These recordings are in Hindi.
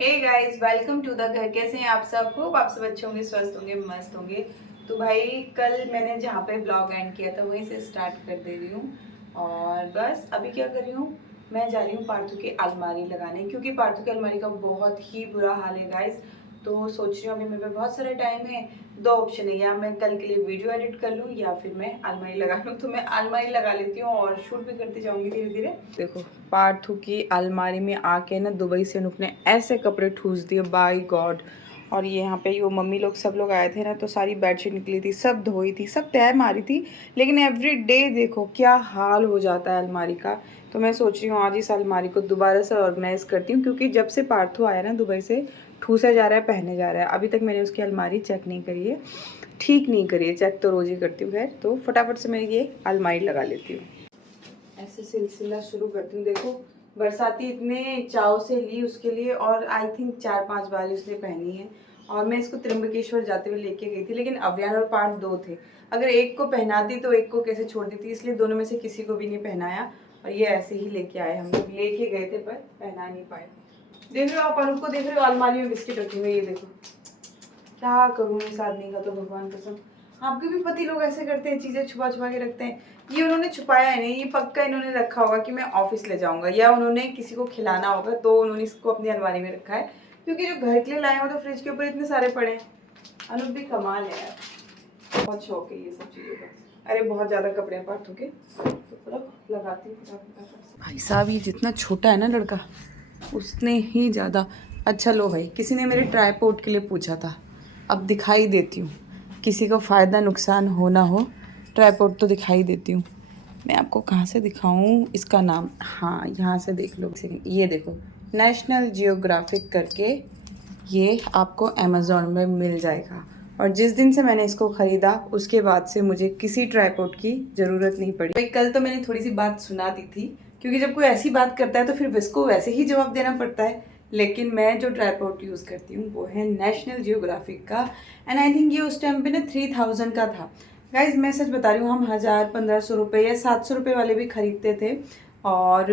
Hey guys, welcome to the ghar. कैसे हैं आप सब? खूब आप सब अच्छे होंगे, स्वस्थ होंगे, मस्त होंगे। तो भाई कल मैंने जहाँ पे ब्लॉग एंड किया था वहीं से स्टार्ट कर दे रही हूँ। और बस अभी क्या कर रही हूँ, मैं जा रही हूँ पार्थू की अलमारी लगाने, क्योंकि पार्थू की अलमारी का बहुत ही बुरा हाल है गाइस। तो सोच रही हूँ अभी मेरे पे बहुत सारा टाइम है, दो ऑप्शन है, या मैं कल के लिए वीडियो एडिट कर लूँ या फिर मैं अलमारी लगा लूँ। तो मैं अलमारी लगा लेती हूँ और शूट भी करती जाऊँगी धीरे धीरे। देखो, पार्थू की अलमारी में आके ना दुबई से अनुप ने ऐसे कपड़े ठूस दिए, बाय गॉड। और ये यहाँ पे वो मम्मी लोग सब लोग आए थे ना, तो सारी बेडशीट निकली थी, सब धोई थी, सब तय मारी थी। लेकिन एवरी डे देखो क्या हाल हो जाता है अलमारी का। तो मैं सोच रही हूँ आज इस अलमारी को दोबारा से ऑर्गेनाइज करती हूँ, क्योंकि जब से पार्थू आया ना दुबई से, ठूसा जा रहा है, पहने जा रहा है। अभी तक मैंने उसकी अलमारी चेक नहीं करी है, ठीक नहीं करी है, चेक तो रोज़ ही करती हूँ। खैर, तो फटाफट से मैं ये अलमारी लगा लेती हूँ। ऐसे सिलसिला शुरू करती हूँ। देखो, बरसाती इतने चाव से ली उसके लिए, और आई थिंक 4-5 बार उसने पहनी है। और मैं इसको त्र्यंबकेश्वर जाते हुए लेके गई थी, लेकिन अव्यान और पार्थ दो थे, अगर एक को पहनाती तो एक को कैसे छोड़ देती, इसलिए दोनों में से किसी को भी नहीं पहनाया। और ये ऐसे ही लेके आए, हम लोग लेके गए थे पर पहना नहीं पाए। देख रहे हो आप, अनुप को देख रहे हो, अलमारी में बिस्किट रखे हुए, ये देखो। क्या करूँ इस आदमी का, तो भगवान कसम। आपके भी पति लोग ऐसे करते हैं, चीज़ें छुपा छुपा के रखते हैं। ये उन्होंने छुपाया है नहीं, ये पक्का इन्होंने रखा होगा कि मैं ऑफिस ले जाऊंगा, या उन्होंने किसी को खिलाना होगा तो उन्होंने इसको अपनी अलमारी में रखा है। क्योंकि जो घर के लिए लाए हो तो फ्रिज के ऊपर इतने सारे पड़े हैं। अनुप भी कमाल है यार, बहुत शौक है ये सब चीज़ों का। अरे बहुत ज़्यादा कपड़े हैं पार्थू के, तो थोड़ा लगाती हूँ। भाई साहब, ये जितना छोटा है ना लड़का, उसने ही ज़्यादा। अच्छा लो भाई, किसी ने मेरे ट्राईपोड के लिए पूछा था, अब दिखाई देती हूँ। किसी को फ़ायदा नुकसान हो ना हो, ट्राईपोड तो दिखाई देती हूँ। मैं आपको कहाँ से दिखाऊँ इसका नाम? हाँ, यहाँ से देख लो। सेकंड, ये देखो, नेशनल जियोग्राफिक करके ये आपको अमेज़ॉन में मिल जाएगा। और जिस दिन से मैंने इसको ख़रीदा उसके बाद से मुझे किसी ट्राईपोड की ज़रूरत नहीं पड़ी। भाई कल तो मैंने थोड़ी सी बात सुना दी थी, क्योंकि जब कोई ऐसी बात करता है तो फिर उसको वैसे ही जवाब देना पड़ता है। लेकिन मैं जो ट्राईपोड यूज़ करती हूँ वो है नेशनल जियोग्राफिक का। एंड आई थिंक ये उस टाइम पे ना 3000 का था। गाइज मैं सच बता रही हूँ, हम 1000-1500 रुपये या 700 रुपये वाले भी खरीदते थे, और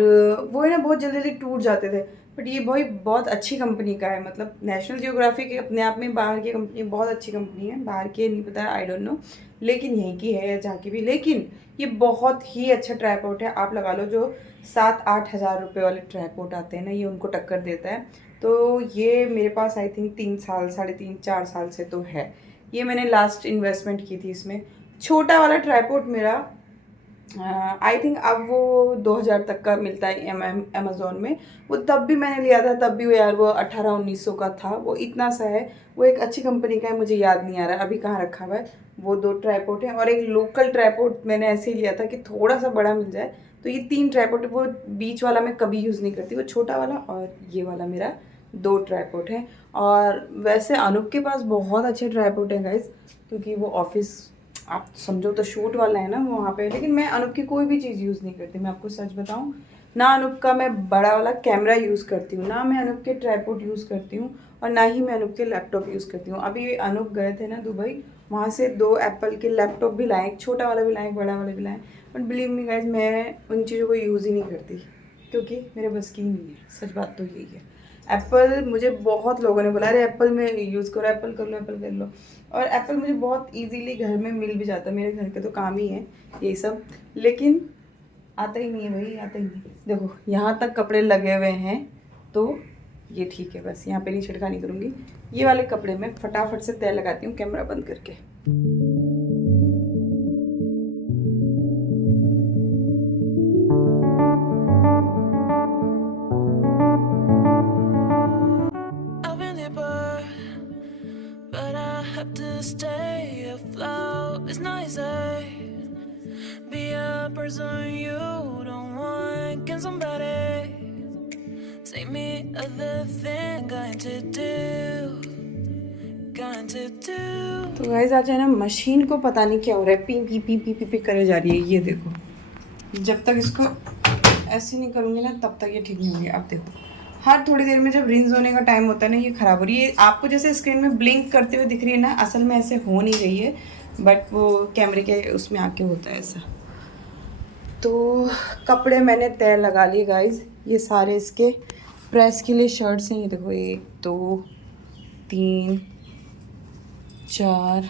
वो है ना बहुत जल्दी जल्दी टूट जाते थे। बट ये भाई बहुत अच्छी कंपनी का है, मतलब नेशनल जियोग्राफिक अपने आप में बाहर की कंपनी, बहुत अच्छी कंपनी है। बाहर की नहीं पता, आई डोंट नो, लेकिन यहीं की है या जहाँ की भी। लेकिन ये बहुत ही अच्छा ट्राईपोड है, आप लगा लो जो 7-8 हज़ार रुपये वाले ट्राईपोड आते हैं ना, ये उनको टक्कर देता है। तो ये मेरे पास आई थिंक 3 साल, 3.5-4 साल से तो है। ये मैंने लास्ट इन्वेस्टमेंट की थी इसमें। छोटा वाला ट्राईपोड मेरा आई थिंक अब वो 2000 तक का मिलता है अमेज़ोन में। वो तब भी मैंने लिया था, तब भी वो यार वो 1800-1900 का था, वो इतना सा है। वो एक अच्छी कंपनी का है, मुझे याद नहीं आ रहा अभी कहाँ रखा हुआ है। वो 2 ट्राईपोड है, और एक लोकल ट्राईपोड मैंने ऐसे ही लिया था कि थोड़ा सा बड़ा मिल जाए। तो ये 3 ट्राईपोड, वो बीच वाला मैं कभी यूज़ नहीं करती, वो छोटा वाला और ये वाला मेरा 2 ट्राईपोड है। और वैसे अनुप के पास बहुत अच्छे ट्राईपोड हैं गाइज, क्योंकि वो ऑफिस, आप समझो तो शूट वाला है ना वहाँ पे। लेकिन मैं अनुप की कोई भी चीज़ यूज़ नहीं करती, मैं आपको सच बताऊँ। ना अनुप का मैं बड़ा वाला कैमरा यूज़ करती हूँ, ना मैं अनुप के ट्राईपोड यूज़ करती हूँ, और ना ही मैं अनुप के लैपटॉप यूज़ करती हूँ। अभी अनुप गए थे ना दुबई, वहाँ से 2 एप्पल के लैपटॉप भी लाए, एक छोटा वाला भी लाए, एक बड़ा वाला भी लाए। बट बिलीव मी गाइज, मैं उन चीज़ों को यूज़ ही नहीं करती, क्योंकि मेरे बस की नहीं है। सच बात तो यही है। एप्पल, मुझे बहुत लोगों ने बोला अरे एप्पल में यूज़ करो, एप्पल कर लो, एप्पल कर लो। और एप्पल मुझे बहुत इजीली घर में मिल भी जाता है, मेरे घर के तो काम ही है यही सब। लेकिन आता ही नहीं है भाई, आता ही नहीं। देखो यहाँ तक कपड़े लगे हुए हैं, तो ये ठीक है, बस यहाँ पे नहीं छिड़खानी करूँगी। ये वाले कपड़े मैं फटाफट से तय लगाती हूँ कैमरा बंद करके। But I have to stay afloat. It's not easy. Be a person you don't want. Can somebody say me other thing going to do? Going to do. तो गाइस आज है ना, मशीन को पता नहीं क्या हो रहा है, P P P P P P करे जा रही है। ये देखो, जब तक इसको ऐसे नहीं करूँगी ना तब तक ये ठीक नहीं होगी। अब देखो, हर थोड़ी देर में जब रिंज होने का टाइम होता है ना, ये ख़राब हो रही है। आपको जैसे स्क्रीन में ब्लिंक करते हुए दिख रही है ना, असल में ऐसे हो नहीं रही है, बट वो कैमरे के उसमें आके होता है ऐसा। तो कपड़े मैंने तय लगा लिए गाइज, ये सारे इसके प्रेस के लिए शर्ट्स हैं, ये देखो 1 2 3 4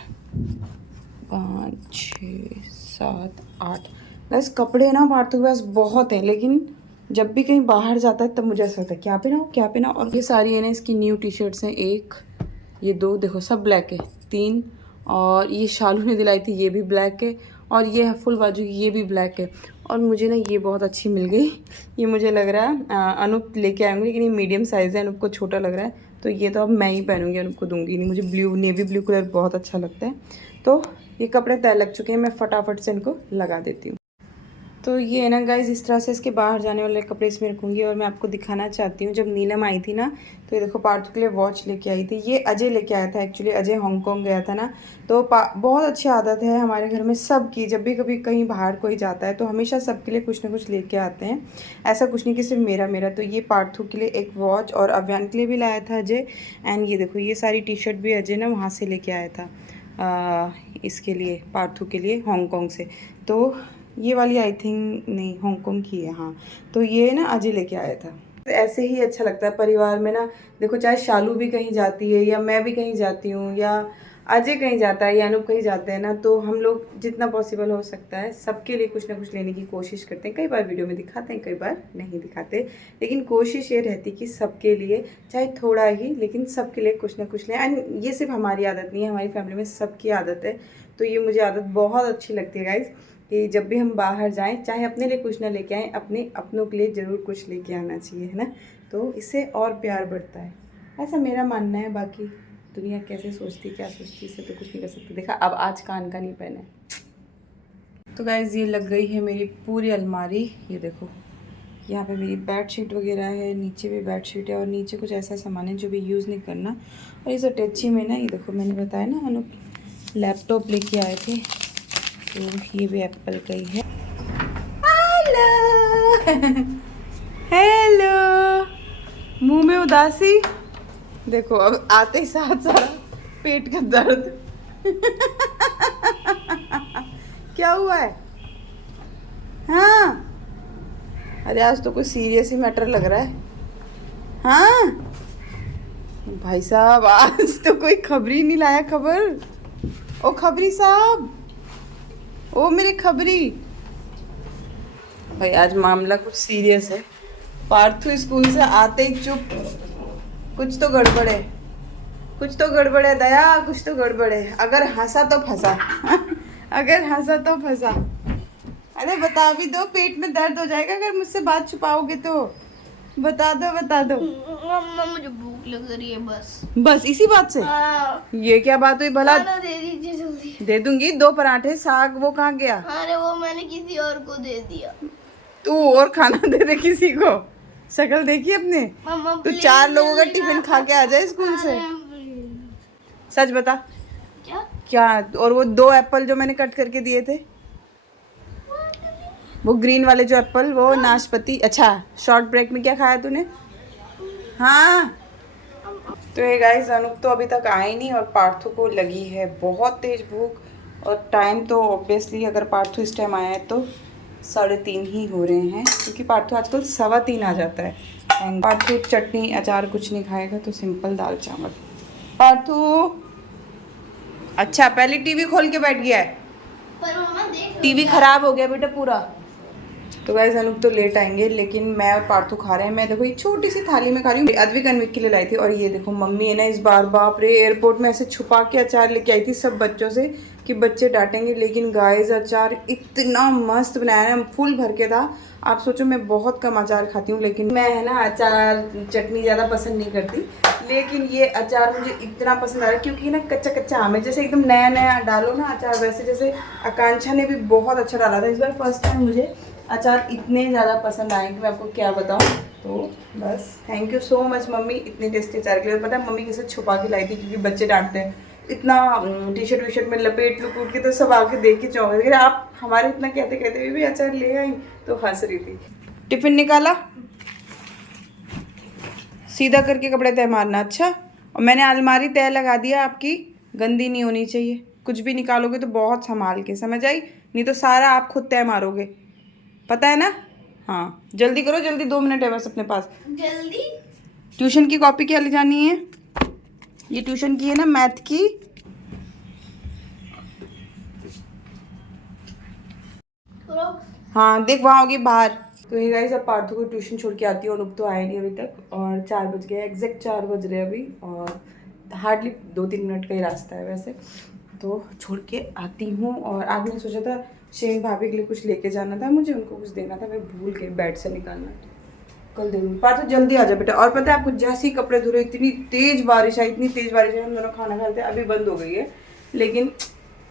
5 6 7 8। बस कपड़े ना पार्थू के पास बहुत हैं, लेकिन जब भी कहीं बाहर जाता है तब मुझे ऐसा होता है क्या पहना। और ये सारी है ना इसकी न्यू टी शर्ट्स हैं, 1 ये 2 देखो सब ब्लैक है, 3 और ये शालू ने दिलाई थी ये भी ब्लैक है, और ये है फुल बाजू की ये भी ब्लैक है। और मुझे ना ये बहुत अच्छी मिल गई, ये मुझे लग रहा है अनूप लेके आएंगे, लेकिन ये मीडियम साइज़ है, अनूप को छोटा लग रहा है, तो ये तो अब मैं ही पहनूंगी, अनूप को दूंगी नहीं। मुझे ब्लू नेवी ब्लू कलर बहुत अच्छा लगता है। तो ये कपड़े तय लग चुके हैं, मैं फटाफट से इनको लगा देती हूँ। तो ये है ना गाइज, इस तरह से इसके बाहर जाने वाले कपड़े इसमें रखूँगी। और मैं आपको दिखाना चाहती हूँ, जब नीलम आई थी ना तो ये देखो पार्थू के लिए वॉच लेके आई थी। ये अजय लेके आया था, एक्चुअली अजय हांगकांग गया था ना, तो बहुत अच्छी आदत है हमारे घर में सबकी, जब भी कभी कहीं बाहर कोई जाता है तो हमेशा सबके लिए कुछ ना कुछ लेके आते हैं। ऐसा कुछ नहीं कि सिर्फ मेरा। तो ये पार्थू के लिए एक वॉच और अव्यान के लिए भी लाया था अजय। एंड ये देखो ये सारी टी शर्ट भी अजय ना वहाँ से लेके आया था इसके लिए, पार्थू के लिए हांगकांग से। तो ये वाली आई थिंक नहीं हांगकांग की है, हाँ। तो ये ना अजय लेके आया था। ऐसे ही अच्छा लगता है परिवार में ना, देखो चाहे शालू भी कहीं जाती है या मैं भी कहीं जाती हूँ या अजय कहीं जाता है या अनूप कहीं जाते हैं ना, तो हम लोग जितना पॉसिबल हो सकता है सबके लिए कुछ ना कुछ लेने की कोशिश करते हैं। कई बार वीडियो में दिखाते हैं, कई बार नहीं दिखाते, लेकिन कोशिश ये रहती कि सबके लिए चाहे थोड़ा ही, लेकिन सबके लिए कुछ ना कुछ लें। एंड ये सिर्फ हमारी आदत नहीं है, हमारी फैमिली में सबकी आदत है। तो ये मुझे आदत बहुत अच्छी लगती है गाइज़, कि जब भी हम बाहर जाएं चाहे अपने लिए कुछ ना लेके आएँ, अपने अपनों के लिए ज़रूर कुछ लेके आना चाहिए, है ना। तो इससे और प्यार बढ़ता है, ऐसा मेरा मानना है। बाकी दुनिया कैसे सोचती क्या सोचती इससे तो कुछ नहीं कर सकती। देखा अब आज कान का नहीं पहना है। तो गाइज़ ये लग गई है मेरी पूरी अलमारी। ये देखो यहाँ पे मेरी बेडशीट वगैरह है, नीचे भी बेडशीट है और नीचे कुछ ऐसा सामान है जो भी यूज़ नहीं करना। और इस अटैची में ना ये देखो मैंने बताया ना अनूप लैपटॉप लेके आए थे, तो ये भी एप्पल का ही है। हेलो हेलो, मुंह में उदासी देखो, अब आते ही साथ सारा पेट का दर्द क्या हुआ है? हाँ अरे आज तो कोई सीरियस ही मैटर लग रहा है। हाँ भाई साहब आज तो कोई खबरी नहीं लाया। खबर ओ खबरी साहब, ओ मेरे खबरी भाई, आज मामला कुछ सीरियस है। पार्थू स्कूल से आते ही चुप, कुछ तो गड़बड़ है, कुछ तो गड़बड़ है दया, कुछ तो गड़बड़ है। अगर हंसा तो फंसा अगर हंसा तो फंसा। अरे बता भी दो, पेट में दर्द हो जाएगा अगर मुझसे बात छुपाओगे तो। बता दो मम्मा मुझे भूख लग रही है बस इसी बात से। ये क्या बात हुई भला? खाना दे दीजिए जल्दी। दे दूंगी, 2 पराठे साग वो कहाँ गया? अरे वो मैंने किसी और को दे दिया। तू और खाना दे दे किसी को, शक्ल देखी अपने। मम्मा तू 4 लोगों का टिफिन खा के आ जाए स्कूल से। सच बता क्या? और वो 2 एप्पल जो मैंने कट करके दिए थे, वो ग्रीन वाले जो एप्पल, वो नाशपाती। अच्छा शॉर्ट ब्रेक में क्या खाया तूने? हाँ तो ये गाइस अनूप तो अभी तक आए नहीं और पार्थू को लगी है बहुत तेज भूख। और टाइम तो ऑब्वियसली अगर पार्थू इस टाइम आया है तो 3:30 ही हो रहे हैं, क्योंकि पार्थू आजकल 3:15 आ जाता है। पार्थू चटनी अचार कुछ नहीं खाएगा, तो सिंपल दाल चावल। पार्थू अच्छा पहले टीवी खोल के बैठ गया है, पर मम्मा देख टीवी खराब हो गया बेटा पूरा। तो गाइस अनूप तो लेट आएंगे, लेकिन मैं और पार्थू खा रहे हैं। मैं देखो एक छोटी सी थाली में खा रही हूँ, अद्विक अनविक के लिए लाई थी। और ये देखो मम्मी है ना इस बार बाप रे एयरपोर्ट में ऐसे छुपा के अचार लेके आई थी सब बच्चों से कि बच्चे डांटेंगे, लेकिन गाइस अचार इतना मस्त बनाया ना, फुल भर के था। आप सोचो मैं बहुत कम अचार खाती हूँ, लेकिन मैं है ना अचार चटनी ज़्यादा पसंद नहीं करती, लेकिन ये अचार मुझे इतना पसंद आ रहा है क्योंकि ना कच्चा कच्चा आम है, जैसे एकदम नया नया डालो ना अचार, वैसे जैसे आकांक्षा ने भी बहुत अच्छा डाला था इस बार। फर्स्ट टाइम मुझे अचार इतने ज़्यादा पसंद आए कि मैं आपको क्या बताऊँ। तो बस thank you so much mummy इतने टेस्टी अचार के लिए। पता है मम्मी कैसे छुपा के लाई थी, क्योंकि बच्चे डांटते हैं इतना टी शर्ट वी शर्ट में लपेट लुपूट के, तो सब आके देख के चौंक गए। आप हमारे इतना कहते कहते भी अचार ले आई, तो हंस रही थी। टिफिन निकाला, सीधा करके कपड़े तय मारना। अच्छा और मैंने अलमारी तय लगा दिया आपकी, गंदी नहीं होनी चाहिए। कुछ भी निकालोगे तो बहुत संभाल के, समझ आई? नहीं तो सारा आप खुद तय मारोगे, पता है ना। हाँ जल्दी करो, जल्दी 2 मिनट है बस अपने पास। जल्दी ट्यूशन की कॉपी क्या ले जानी है? ये ट्यूशन की है ना, मैथ की। हाँ देख, वहाँ होगी बाहर। तो ये गाइस, अब पार्थू को ट्यूशन छोड़ के आती हूँ। अनूप तो आया नहीं अभी तक और 4 बज गए, एग्जैक्ट 4 बज रहे अभी, और हार्डली 2-3 मिनट का ही रास्ता है वैसे। तो छोड़ के आती हूँ। और आज मैंने सोचा था शेन भाभी के लिए कुछ लेके जाना था, मुझे उनको कुछ देना था, मैं भूल गई बेड से निकालना। कल दे दूँगी। पार्थू जल्दी आ जा बेटा। और पता है आपको, जैसे ही कपड़े धुले इतनी तेज़ बारिश आई, इतनी तेज़ बारिश आई, हम दोनों खाना खाते अभी बंद हो गई है, लेकिन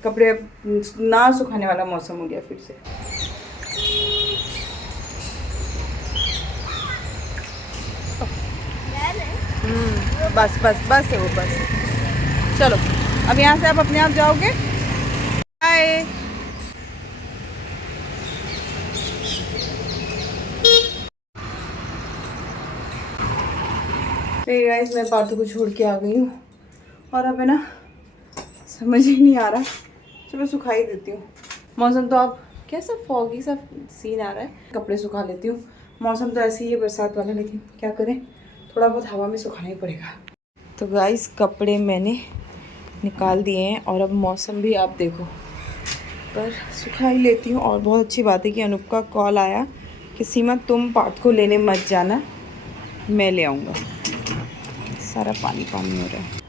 कपड़े ना सुखाने वाला मौसम हो गया फिर से। बस बस बस है वो, बस। चलो अब यहाँ से आप अपने आप जाओगे। बाय। तो गाइस, मैं पार्थू को छोड़ के आ गई हूँ और अब है ना समझ ही नहीं आ रहा। चलो सुखा ही देती हूँ। मौसम तो अब कैसा फॉगी सा सीन आ रहा है, कपड़े सुखा लेती हूँ। मौसम तो ऐसे ही है बरसात वाला, लेकिन क्या करें, थोड़ा बहुत हवा में सुखाना ही पड़ेगा। तो गाइस, कपड़े मैंने निकाल दिए हैं और अब मौसम भी आप देखो, पर सुखा ही लेती हूँ। और बहुत अच्छी बात है कि अनूप का कॉल आया कि सीमा तुम पार्थ को लेने मत जाना, मैं ले आऊँगा। सारा पानी पानी हो रहा है।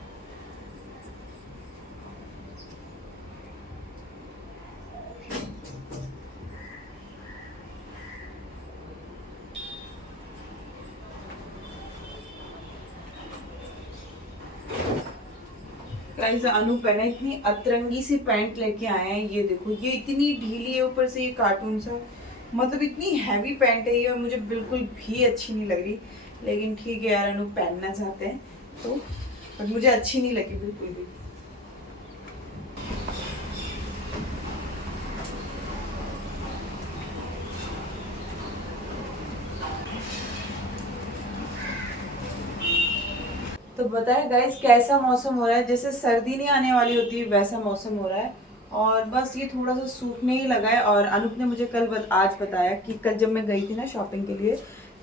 गाइस, अनूप है ना इतनी अतरंगी सी पैंट लेके आए हैं, ये देखो, ये इतनी ढीली है, ऊपर से ये कार्टून सा, मतलब इतनी हैवी पैंट है ये, और मुझे बिल्कुल भी अच्छी नहीं लग रही। लेकिन ठीक है यार, अनूप पहनना चाहते हैं तो, पर मुझे अच्छी नहीं लगी बिल्कुल भी। तो बताए गाइस, कैसा मौसम हो रहा है, जैसे सर्दी नहीं आने वाली होती वैसा मौसम हो रहा है। और बस ये थोड़ा सा सूखने ही लगा है। और अनूप ने मुझे आज बताया कि कल जब मैं गई थी ना शॉपिंग के लिए,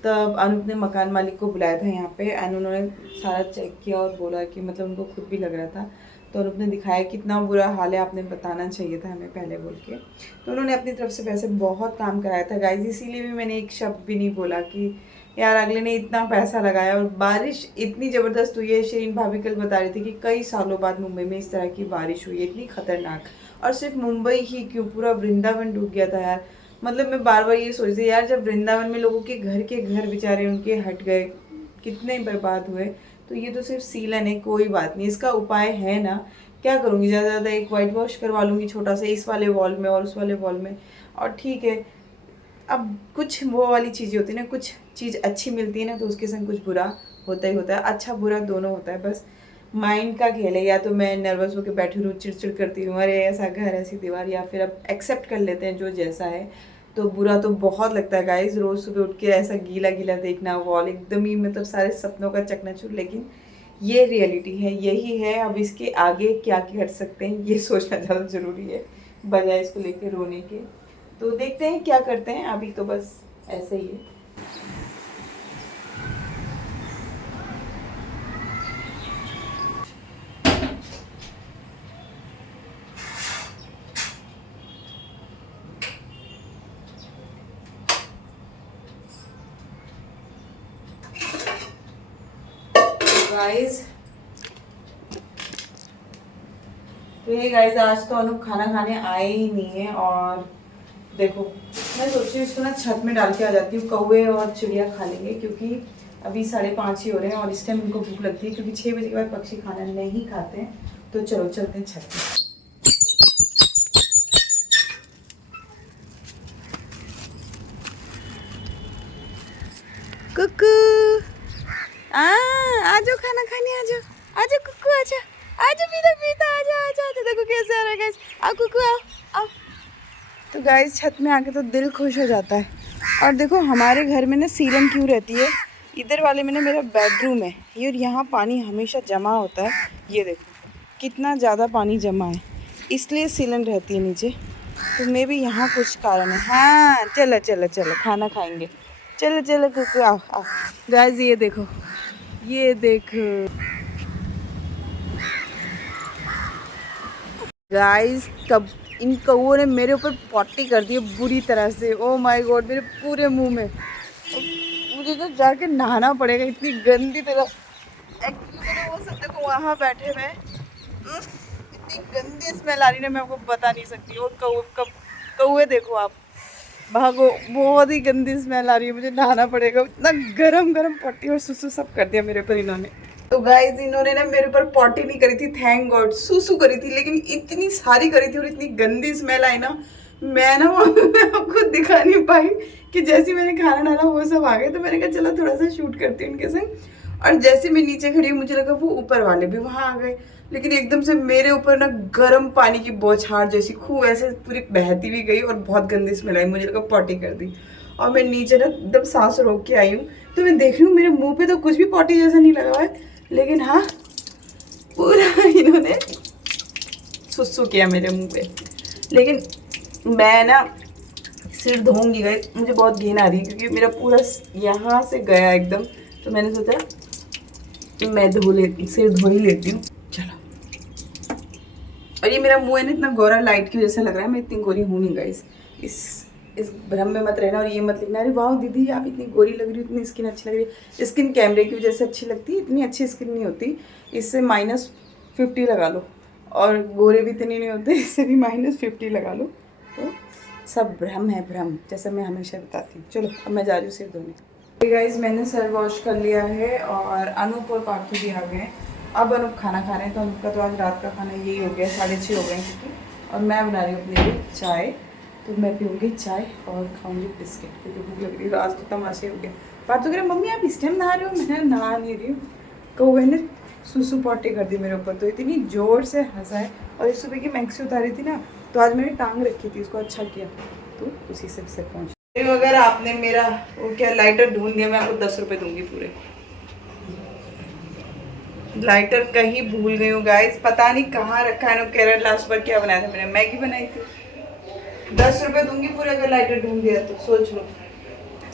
तब अनूप ने मकान मालिक को बुलाया था यहाँ पे, एंड उन्होंने सारा चेक किया और बोला कि मतलब उनको खुद भी लग रहा था। तो अनूप ने दिखाया कितना बुरा हाल है, आपने बताना चाहिए था हमें पहले बोल के। तो उन्होंने अपनी तरफ से वैसे बहुत काम कराया था गाइज, इसीलिए भी मैंने एक शब्द भी नहीं बोला कि यार अगले ने इतना पैसा लगाया। और बारिश इतनी ज़बरदस्त हुई है, शरीन भाभी कल बता रही थी कि कई सालों बाद मुंबई में इस तरह की बारिश हुई है, इतनी खतरनाक। और सिर्फ मुंबई ही क्यों, पूरा वृंदावन डूब गया था यार। मतलब मैं बार बार ये सोचती यार, जब वृंदावन में लोगों के घर बेचारे उनके हट गए, कितने बर्बाद हुए, तो ये तो सिर्फ सीलन है, कोई बात नहीं, इसका उपाय है ना। क्या करूँगी, ज़्यादा ज़्यादा एक वाइट वॉश करवा लूँगी छोटा सा, इस वाले वॉल में और उस वाले वॉल में, और ठीक है। अब कुछ वो वाली चीज़ें होती है ना, कुछ चीज़ अच्छी मिलती है ना, तो उसके संग कुछ बुरा होता ही होता है, अच्छा बुरा दोनों होता है, बस माइंड का खेल है। या तो मैं नर्वस होकर बैठी रहूँ, चिड़चिड़ करती हूँ, अरे ऐसा घर ऐसी दीवार, या फिर अब एक्सेप्ट कर लेते हैं जो जैसा है। तो बुरा तो बहुत लगता है गाइस, रोज़ सुबह उठ के ऐसा गीला गीला देखना, वॉल एकदम ही मतलब सारे सपनों का चकनाचूर। लेकिन ये रियलिटी है, यही है। अब इसके आगे क्या कर सकते हैं ये सोचना ज़्यादा ज़रूरी है, बजाय इसको लेके रोने के। तो देखते हैं क्या करते हैं, अभी तो बस ऐसे ही है। गाइस, तो ये गाइस, आज तो अनूप खाना खाने आए ही नहीं है। और देखो, मैं सोच रही हूँ इसको ना छत में डाल के आ जाती हूँ, कौवे और चिड़िया खा लेंगे, क्योंकि अभी 5:30 ही हो रहे हैं और इस टाइम उनको भूख लगती है, क्योंकि 6 बजे के बाद पक्षी खाना नहीं खाते हैं। तो चलो चलते हैं छत पे। कुकू, आ जाओ खाना खाने, आ जाओ, आ जाओ कुकू, आ जाओ, आ जाओ पीता पीता, आ जाओ, आ जाओ। देखो कैसे आ रहा है गाइस, आओ कुकू, आओ आओ। तो गाइस, छत में आके तो दिल खुश हो जाता है। और देखो हमारे घर में ना सीलन क्यों रहती है, इधर वाले में ना मेरा बेडरूम है ये, और यहाँ पानी हमेशा जमा होता है। ये देखो कितना ज़्यादा पानी जमा है, इसलिए सीलन रहती है नीचे। तो मे भी यहाँ कुछ कारण है। हाँ चलो चलो चलो, खाना खाएंगे, चलो चलो कुकू, आओ आओ। गाइस ये देखो, ये देखो गाइस, कब इन कौओं ने मेरे ऊपर पॉटी कर दी बुरी तरह से। ओ माय गॉड, मेरे पूरे मुंह में। मुझे तो जाके नहाना पड़ेगा, इतनी गंदी तरह। एक्चुअली वो सब देखो वहाँ बैठे हुए, इतनी गंदी स्मेल आ रही है, मैं आपको बता नहीं सकती। और कौवे देखो आप, भागो, बहुत ही गंदी स्मेल आ रही है, मुझे नहाना पड़ेगा। इतना गरम गरम पॉटी और सुसु सब कर दिया मेरे ऊपर इन्होंने। तो गाइस, इन्होंने ना मेरे ऊपर पॉटी नहीं करी थी, थैंक गॉड, सुसु करी थी, लेकिन इतनी सारी करी थी और इतनी गंदी स्मेल आई ना, मैं ना खुद दिखा नहीं पाई कि जैसे मैंने खाना डाला वो सब आ गए। तो मैंने कहा चलो थोड़ा सा शूट करती हूँ इनके संग। और जैसे मैं नीचे खड़ी हूँ, मुझे लगा वो ऊपर वाले भी वहाँ आ गए, लेकिन एकदम से मेरे ऊपर ना गर्म पानी की बौछार जैसी खूब ऐसे पूरी बहती भी गई और बहुत गंदी स्मेल आई। मुझे लगा पॉटी कर दी और मैं नीचे ना एकदम सांस रोक के आई हूँ। तो मैं देख रही हूँ मेरे मुंह पे तो कुछ भी पॉटी जैसा नहीं लगा हुआ है, लेकिन हाँ पूरा इन्होंने सुसु किया मेरे मुंह पे। लेकिन मैं ना सिर धोऊंगी गई, मुझे बहुत घिन आ रही है क्योंकि मेरा पूरा यहाँ से गया एकदम। तो मैंने सोचा मैं सिर धो ही लेती हूँ, चलो। और ये मेरा मुंह है ना इतना गोरा, लाइट की वजह से लग रहा है, मैं इतनी गोरी हूँ नहीं गाइस। इस भ्रम में मत रहना और ये मत लिखना अरे वाह दीदी आप इतनी गोरी लग रही हो, इतनी स्किन अच्छी लग रही है। स्किन कैमरे की वजह से अच्छी लगती है, इतनी अच्छी स्किन नहीं होती। इससे -50 लगा लो, और गोरे भी इतने नहीं होते, इससे भी -50 लगा लो। तो सब भ्रम है, भ्रम, जैसा मैं हमेशा बताती हूँ। चलो अब मैं जा रही हूँ सिर धोने। गाइस, मैंने सर वॉश कर लिया है और अनूप और पार्थू भी आ गए। अब अनूप खाना खा रहे हैं, तो अनूप का तो आज रात का खाना यही हो गया, 6:30 हो गए क्योंकि। और मैं बना रही हूँ अपने लिए चाय, तो मैं पीऊँगी चाय और खाऊंगी बिस्किट क्योंकि भूख लग रही है। आज तो तमाशे हो गया। पार्थू कह रहे मम्मी आप इस टाइम नहा रहे हो, मैंने नहा नहीं रही हूँ। कौवे ने सुसु पॉटी कर दी मेरे ऊपर, तो इतनी ज़ोर से हंसा है। और इस सुबह की मैक्सी उतारी थी ना, तो आज मैंने टांग रखी थी, उसको अच्छा किया, तो उसी से पहुँच। अगर आपने मेरा वो क्या लाइटर ढूंढ दिया, मैं आपको 10 रुपये दूंगी पूरे। लाइटर कहीं भूल गई हूँ गाइस, पता नहीं कहाँ रखा है। केरल लास्ट बार क्या बनाया था मैंने, मैगी बनाई थी। 10 रुपये दूंगी पूरे अगर लाइटर ढूंढ दिया तो। सोच लो,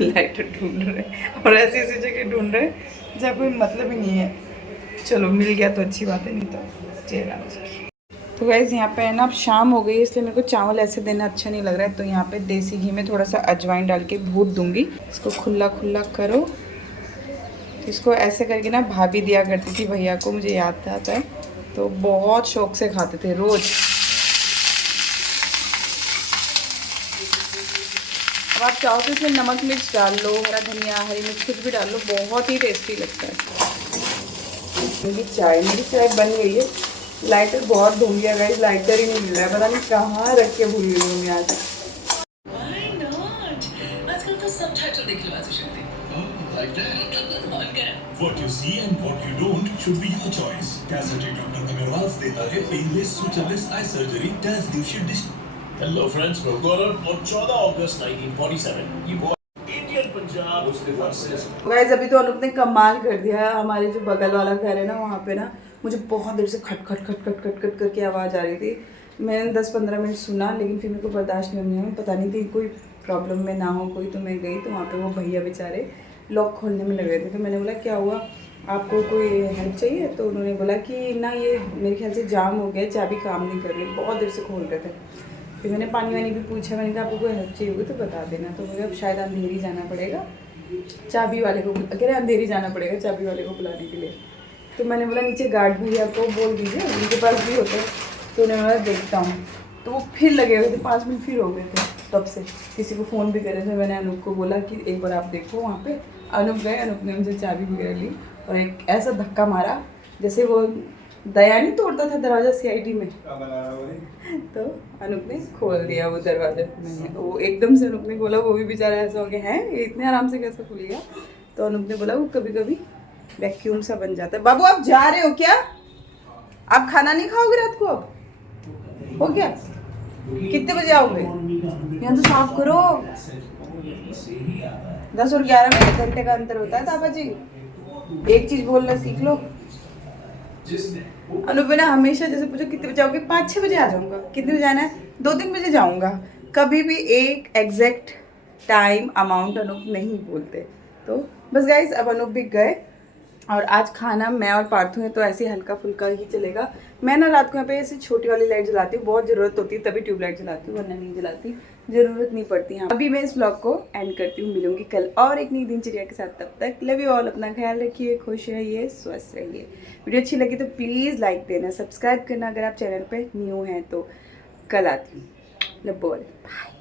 लाइटर ढूंढ रहे और ऐसी जगह ढूंढ रहे जहाँ कोई मतलब ही नहीं है। चलो मिल गया तो अच्छी बात है, नहीं तो चेहरा। तो गाइस यहाँ पे है ना अब शाम हो गई है, इसलिए मेरे को चावल ऐसे देना अच्छा नहीं लग रहा है। तो यहाँ पे देसी घी में थोड़ा सा अजवाइन डाल के भून दूंगी। इसको खुला खुला करो। इसको ऐसे करके ना भाभी दिया करती थी भैया को, मुझे याद आता है, तो बहुत शौक से खाते थे रोज। अब आप चाहो तो इसमें नमक मिर्च डाल लो, हरा धनिया, हरी मिर्च कुछ भी डाल लो, बहुत ही टेस्टी लगता है। मेरी चाय बन गई है। लाइटर बहुत ढूंढ गया गाइस, लाइटर ही नहीं मिल रहा है, पता नहीं कहाँ रख के भूल गई हूँ मैं आज। आजकल तो सबटाइटल देखने वाली शक्ति। Like that. What you see and what you don't should be your choice. Casualty Dr. Agarwal देता है painless sutureless eye surgery test दिवसीय डिश। Hello friends, मैं गौरव और 14 अगस्त 1947 ये इंडियन पंजाब वर्सेस। गाइस अभी तो अनूप ने कमाल कर दिया है। हमारे जो बगल वाला घर है ना, वहाँ पे ना मुझे बहुत देर से खट खट खट खट खट खट करके आवाज़ आ रही थी। मैंने 10-15 मिनट सुना, लेकिन फिर मेरे को बर्दाश्त नहीं हुआ, पता नहीं थी कोई प्रॉब्लम में ना हो कोई। तो मैं गई तो वहाँ पे वो भैया बेचारे लॉक खोलने में लगे थे। तो मैंने बोला क्या हुआ, आपको कोई हेल्प चाहिए? तो उन्होंने बोला कि ना ये मेरे ख्याल से जाम हो गया, चाबी काम नहीं कर रही, बहुत देर से खोल रहे थे। फिर मैंने पानी वानी भी पूछा, मैंने कहा आपको कोई हेल्प चाहिए होगी तो बता देना। तो मुझे अब शायद अंधेरी जाना पड़ेगा चाबी वाले को, अगर अंधेरी जाना पड़ेगा चाबी वाले को बुलाने के लिए। तो मैंने बोला नीचे गार्ड भैया को बोल दीजिए, उनके पास भी होता है। तो उन्होंने बोला देखता हूँ। तो वो फिर लगे हुए थे, 5 मिनट फिर हो गए थे तब से। किसी को फ़ोन भी करे थे। मैंने अनूप को बोला कि एक बार आप देखो वहाँ पे। अनूप गए, अनूप ने उनसे चाबी वगैरह ली और एक ऐसा धक्का मारा जैसे वो दया नहीं तोड़ता था दरवाज़ा CID में, तो अनूप ने खोल दिया वो दरवाज़ा। वो एकदम से अनूप ने बोला, वो भी बेचारा ऐसा हो गया है ये इतने आराम से कैसे खुल गया। तो अनूप ने बोला वो कभी कभी वैक्यूम सा बन जाता है। बाबू आप जा रहे हो क्या? आप खाना नहीं खाओगे रात को? अब हो गया, कितने बजे आओगे? यहाँ तो साफ करो। 10 और 11 में 1 घंटे का अंतर होता है ताबा जी, एक चीज बोलना सीख लो। अनूप ने हमेशा जैसे पूछो कितने बजे आओगे, 5-6 बजे आ जाऊंगा। कितने बजे आना है? 2-3 बजे जाऊंगा। कभी भी एक एग्जैक्ट टाइम अमाउंट अनूप नहीं बोलते। तो बस गाइस अब अनूप भी गए और आज खाना मैं और पार्थू हैं तो ऐसे हल्का फुल्का ही चलेगा। मैं ना रात को यहाँ पे ऐसे छोटी वाली लाइट जलाती हूँ, बहुत ज़रूरत होती है तभी ट्यूबलाइट जलाती हूँ, वरना नहीं जलाती, ज़रूरत नहीं पड़ती। हाँ, अभी मैं इस व्लॉग को एंड करती हूँ, मिलूंगी कल और एक नई दिनचर्या के साथ। तब तक लव यू ऑल, अपना ख्याल रखिए, खुश रहिए, स्वस्थ रहिए। वीडियो अच्छी लगी तो प्लीज़ लाइक देना, सब्सक्राइब करना अगर आप चैनल पर न्यू हैं तो। कल आती हूँ, लव यू ऑल, बाय।